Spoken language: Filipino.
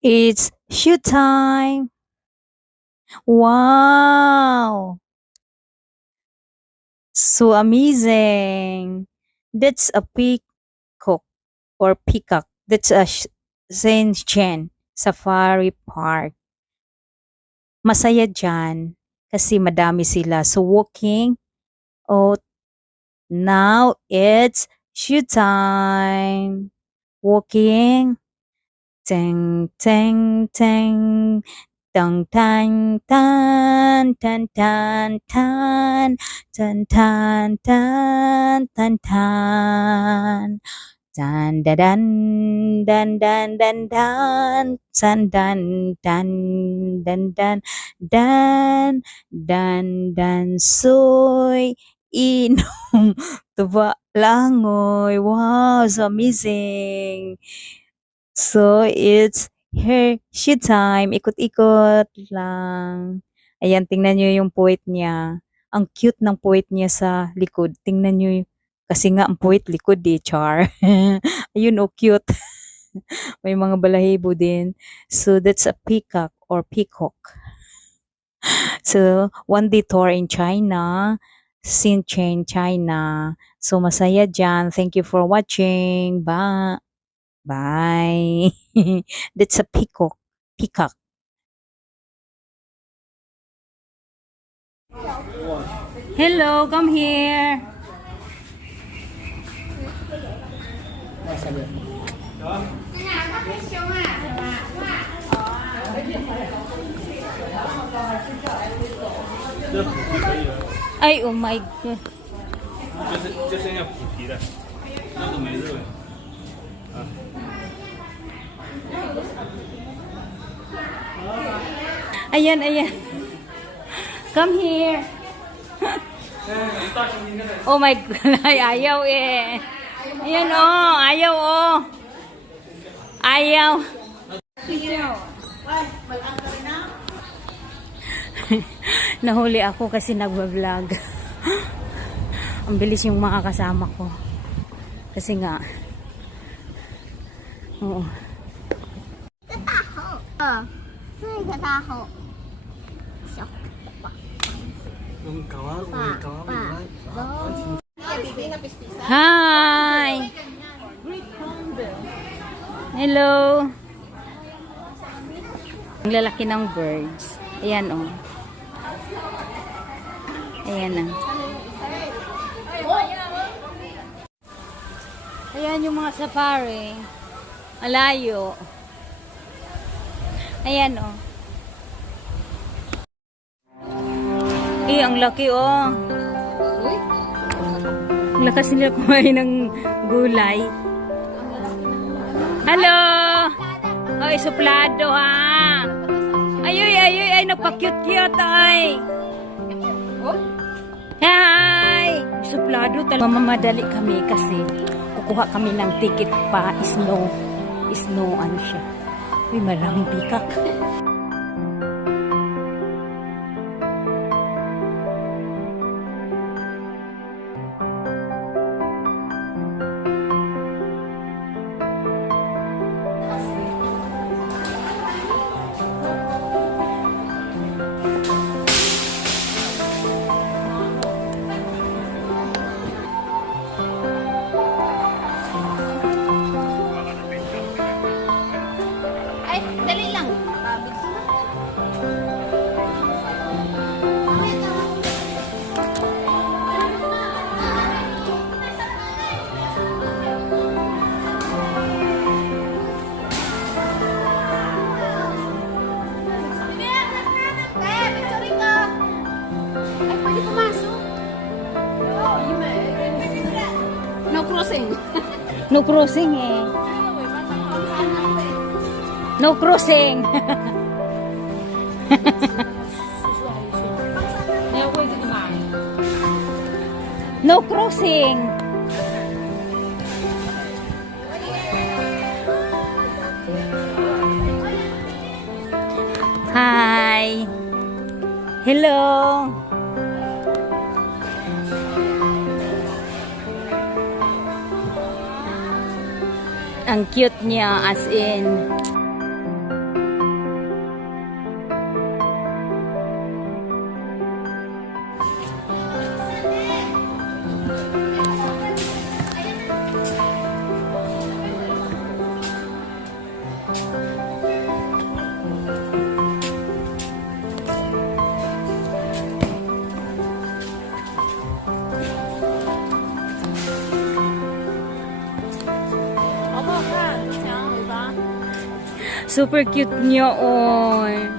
It's shoot time. Wow. So amazing. That's a peacock or peacock. That's a Saint Chen Safari Park. Masaya dyan kasi madami sila. So walking. Oh, now it's shoot time. Walking. Teng, teng, teng. Dun, tan, tan, tan, tan, tan, tan, tan, tan, tan, tan. Dan, da, dan, dan, dan, dan, dan, san, dan, dan, dan, dan, dan, dan, dan, soy, inom, tuba, langoy. Wow, so amazing. So, it's Hershey time. Ikot-ikot lang. Ayan, tingnan nyo yung puwet niya. Ang cute ng puwet niya sa likod. Tingnan nyo kasi nga ang puwet likod eh, char. Ayun, oh, cute. May mga balahibo din. So, that's a peacock or peacock. So, one day tour in China. Shenzhen, China. So, masaya dyan. Thank you for watching. Bye. Bye. That's a peacock. Peacock. Hello, come here. Ay, oh my god. 就是要虎皮的，那个没肉的。啊，Ayan, ayan. Come here. 大猩猩的。 Oh my god, ay, ayaw eh. Ayan oh, ayaw oh. Ayaw. Nahuli ako kasi nagwa-vlog. Ang bilis yung mga kasama ko. Kasi nga, oo. 是一个大猴，小Hi! Hello! Ang lalaki ng birds. Ayan oh. Ayan na. Ayan yung mga safari. Malayo. Ayan oh. Eh, ang laki oh. Ang lakas nila kumain ng gulay. Hello! Ay, suplado ha. Ayoy, ayoy, ay, nagpa-cute-cute ay. Hi! Suplado talaga. Mamamadali kami kasi kukuha kami ng ticket pa. Snow ano siya. Uy, maraming pikak. Ay, dali lang. Pabig ko na. Picture ka. Ay, pwede pumasok. No crossing. No crossing eh. No crossing. No crossing. Hi. Hello. Ang cute niya as in Super cute niya, oy.